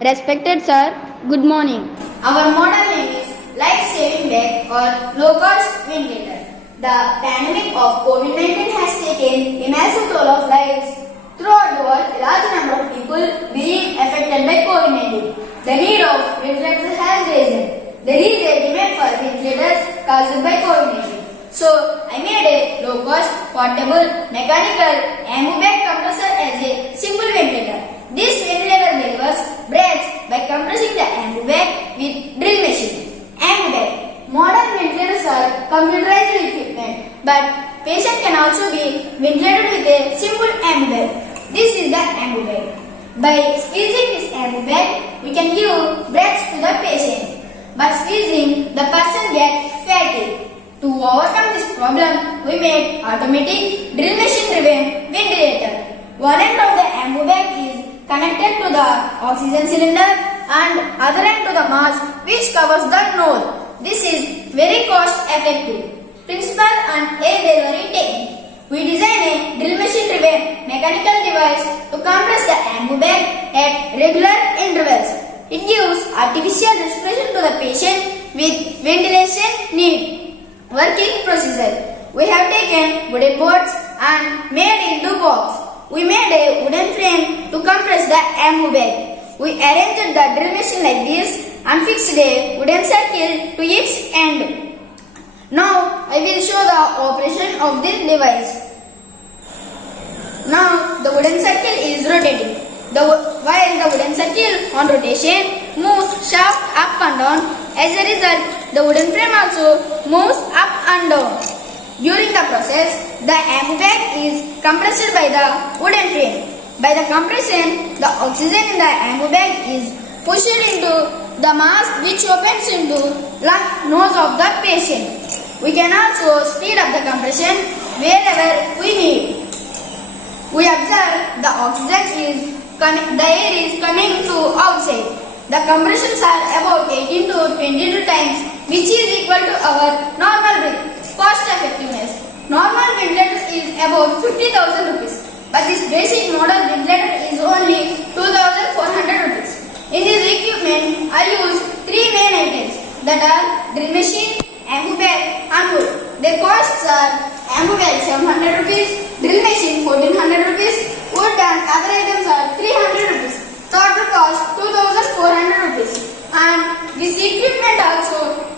Respected sir, good morning. Our model name is Life Saving Bag or Low Cost Ventilator. The pandemic of COVID-19 has taken a massive toll of lives. Throughout the world, a large number of people being affected by COVID-19. The need of ventilators has risen. There is a demand for ventilators caused by COVID-19. So, I made a low-cost, portable, mechanical ambu bag compressor as a simple ventilator. This ventilator delivers breaths by compressing the ambu bag with drill machine. Ambu bag. Modern ventilators are computerized equipment, but patient can also be ventilated with a simple ambu bag. This is the ambu bag. By squeezing this ambu bag, we can give breaths to the patient. By squeezing, the person gets fatigue. To overcome this problem, we made automatic drill machine driven ventilator. One end of the ambu bag is connected to the oxygen cylinder and other end to the mask which covers the nose. This is very cost effective. Principle and air delivery technique. We design a drill machine driven mechanical device to compress the ambu bag at regular intervals. It gives artificial respiration to the patient with ventilation need. Working procedure. We have taken wooden boards and made into box. We made a wooden frame to compress the ambu bag. We arranged the drill machine like this and fixed a wooden circle to its end. Now I will show the operation of this device. Now the wooden circle is rotating. While the wooden circle on rotation moves shaft up and down, as a result, the wooden frame also moves up and down. During the process, the ambu bag is compressed by the wooden frame. By the compression, the oxygen in the ambu bag is pushed into the mask which opens into nose of the patient. We can also speed up the compression wherever we need. We observe the the air is coming to outside. The compressions are about 18 to 22 times, which is equal to our normal breath. Cost effectiveness. Normal ventilator is about 50,000 rupees, but this basic model ventilator is only 2,400 rupees. In this equipment, I use three main items that are drill machine, ambu bag, and wood. Their costs are ambu bag 700 rupees, drill machine 1400 rupees, wood and other items are 300 rupees. Total cost 2,400 rupees. And this equipment also